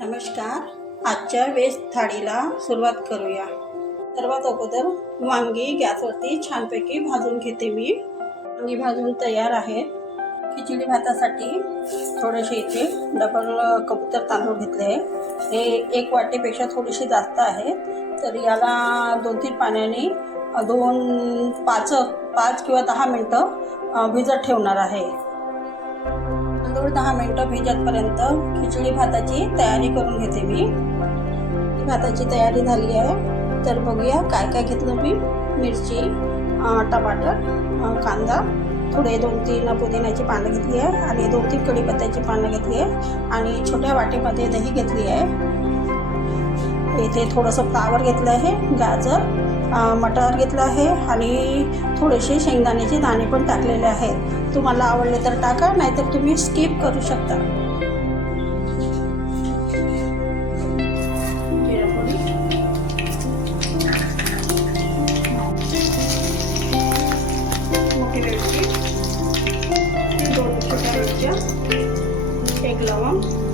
नमस्कार. आजच्या वेज थाळीला सुरुवात करूया. सर्वात अगोदर वांगी गॅसवरती छानपैकी भाजून घेते मी. वांगी भाजून तयार आहेत खिचडी भातासाठी थोडेसे इथे डबल कबूतर तांदूळ घेतले आहे. हे एक वाटीपेक्षा थोडीशी जास्त आहे तर याला दोन तीन पाण्याने दोन पाच पाच किंवा दहा मिनटं भिजत ठेवणार आहे. तांदूळ दहा मिनटं भिजतपर्यंत खिचडी भाताची तयारी करून घेते मी. भाताची तयारी झाली आहे. तर बघूया काय काय घेतलं मी. मिरची टमाटर कांदा थोडे दोन तीन पुदिन्याची पानं घेतली आहे आणि दोन तीन कढीपत्त्याची पानं घेतली आहे आणि छोट्या वाटीमध्ये दही घेतली आहे. इथे थोडंसं फ्लावर घेतलं आहे गाजर मटार घेतलं आहे आणि थोडेसे शेंगदाण्याचे दाणे पण टाकलेले आहेत. तुम्हाला आवडले तर टाका नाहीतर तुम्ही स्किप करू शकता. एक लवंग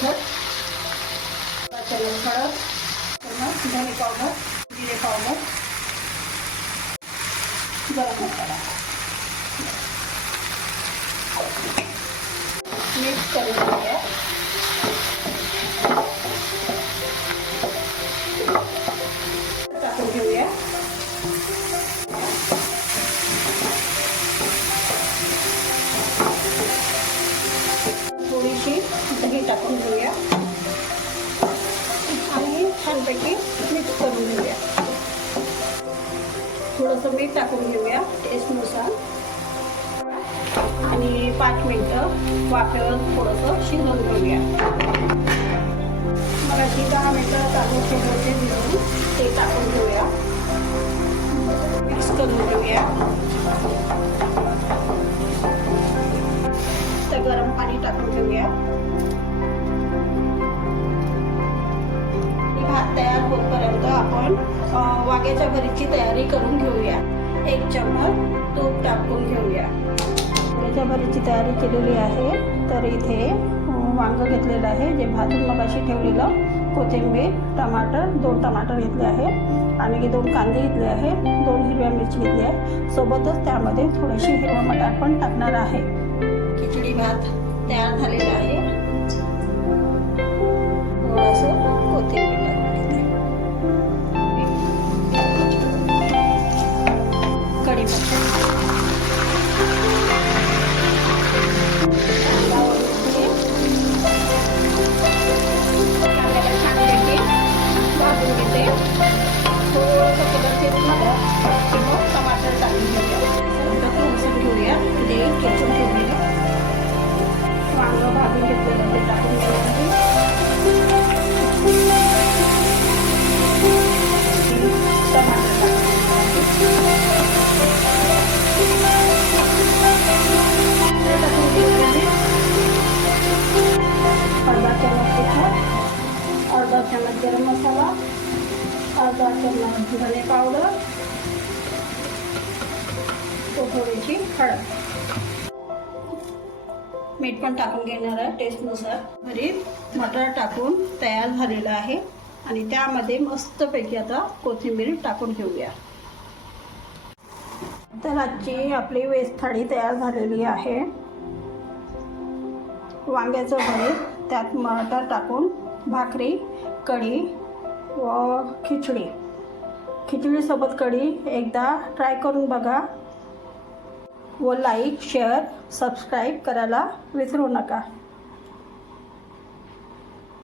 तिखट चमच हळद धने पावडर जिरे पावडर गरम मसाला. मिक्स करून घेऊया. मीठ टाकून घेऊया टेस्टनुसार आणि पाच मिनटं वाफेवर थोडंसं शिजवून घेऊया. मग अशी दहा मिनटं चालू शिजवते मिळून ते टाकून घेऊया. आपण वांग्याच्या भरीची तयारी करून घेऊया. एक चम्मच तूप टाकून घेऊया. वांग्याच्या भरीची तयारी केलेली आहे तर इथे वांगं घेतलेलं आहे जे भाजून मगाशी ठेवलेलं कोथिंबीर टमाटर दोन टमाटर घेतले आहे आणि दोन कांदे घेतले आहे दोन हिरव्या मिरची घेतली आहे. सोबतच त्यामध्ये थोडीशी हिरवा मटार पण टाकणार आहे. खिचडी भात तयार झालेला आहे. टमाटर टाकून घेऊया थोडंसं घेऊया ते खेचून ठेवलेलं वांगं भाजून घेतलेलं ते टाकून घेऊया टमाटर अर्धा चमच तिखट अर्धा गरम मसाला अर्धा चमच धने पावडर तो हळद. मीठ पण टाकून घेणार आहे टेस्टनुसार घरी मटर टाकून तयार झालेलं आहे आणि त्यामध्ये मस्तपैकी आता कोथिंबीर टाकून घेऊया. तर आजची आपली वेज थाळी तयार झालेली आहे. वांग्याचं भरीत त्यात मटर टाकून भाकरी कढी व खिचडी. खिचडीसोबत कढी एकदा ट्राय करून बघा. व लाईक शेअर सबस्क्राईब करायला विसरू नका.